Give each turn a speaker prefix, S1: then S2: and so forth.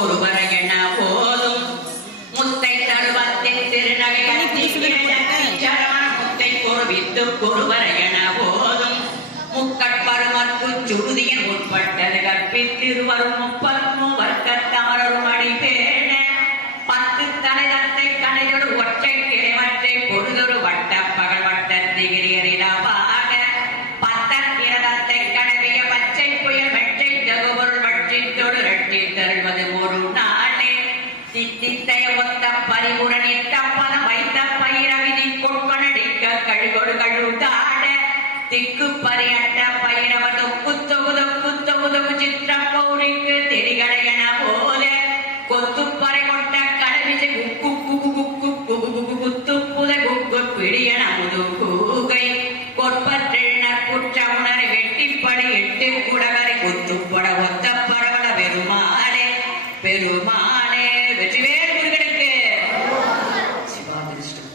S1: ஒருவரை என போதும். முத்தை தருவத்தின் திருநகை முத்தை பொறுவித்து ஒருவரை போதும். முக்கட்பருமற்கு சுருதியின் உட்பட்டது கற்பித்திருவரும் முப்பத்து வர்க்கத்தாரரும் அடிப்பேன பத்து தலைதத்தை கடைதொரு ஒற்றை கிளைவற்றை பொழுதொரு வட்ட பகல் வட்ட திகிரியறிடாவாக வற்றி தொடு ரட்டி தருவது ஒரு நாளே சித்தித்தைய ஒத்த பரிபுரணி தப்பன வைத்த பயிரவிதி கொட்பனடிக்க கழுகொடு கழுதாட திக்கு பரியட்ட பயிரவது குத்தொகுது குத்தொகுது சித்திர பௌரிக்கு தெரிகடையன போல கொத்து பறை கொட்ட கடவிசை குக்கு குக்கு குக்கு குகு குகு குத்து புத குக்கு பிடியன முது கூகை கொற்பற்றினர் குற்ற உணரை வெட்டிப்படி எட்டு குடகரை குத்துப்பட ஒத்த பெருமாளே பெருமாளே வெற்றிவேல் முருகனுக்கு. சிவா திருஷ்டம்